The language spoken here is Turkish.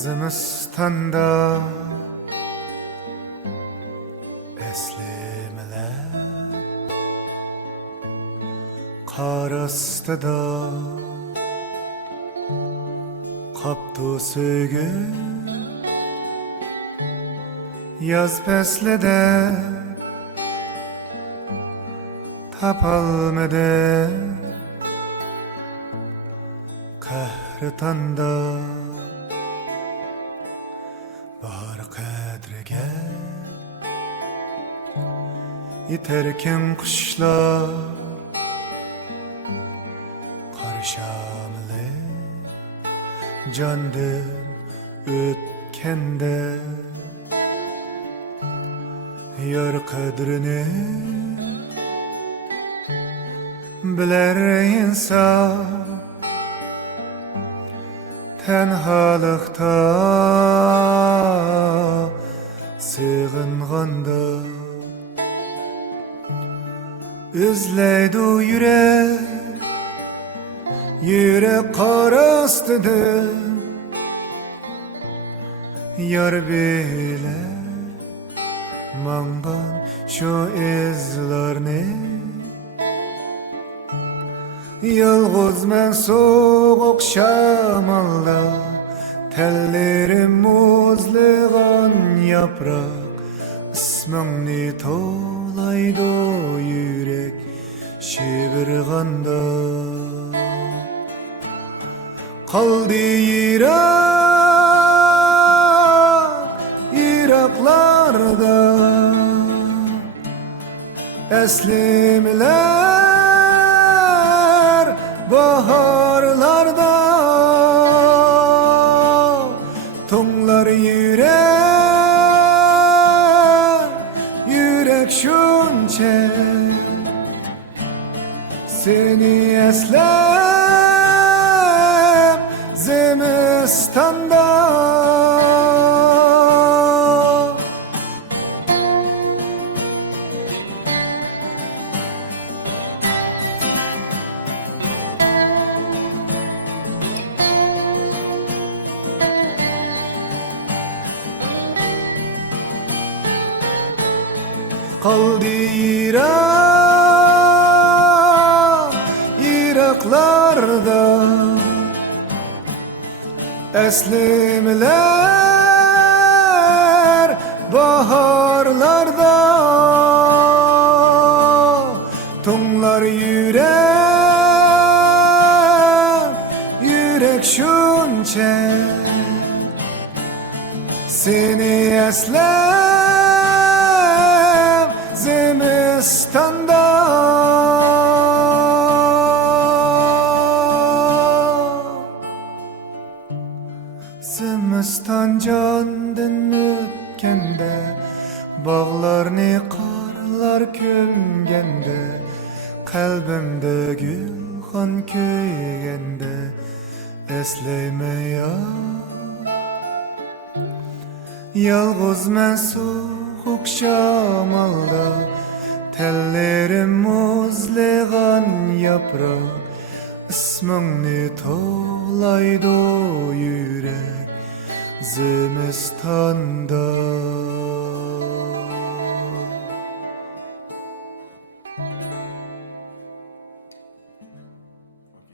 Zimistanda eslemeler Qar astida qaptu söygü Yaz peslede tapalmede Qahri tanda Bahar qadriga yeterken kuşlar Qarşamlı candan ötkende Yar qadrini biler insan Tenhalıqta sığınğanda Üzleydi yürek qar astida Yar bile mangan şu izlarni Yalğız men soğuk şamalda Tellerim muzligan yaprak İsmingni to'laydi yürek şivirganda Qaldi Iraklarda Eslimler baharlarda Tonglar yürek şunçe Seni eslep Zimistanda Qaldi Iraklarda Eslimler baharlarda Tonglar yürek şunçe Seni eslep Zimistanda Zimistan candan ötkende Bağlarni qarlar kömgende Qalbimde gülxan köygende Esleyme ya Yalğız men soğuk şamalda Tellerim muzligan yaprak İsmingni to'laydi yürek Zimistanda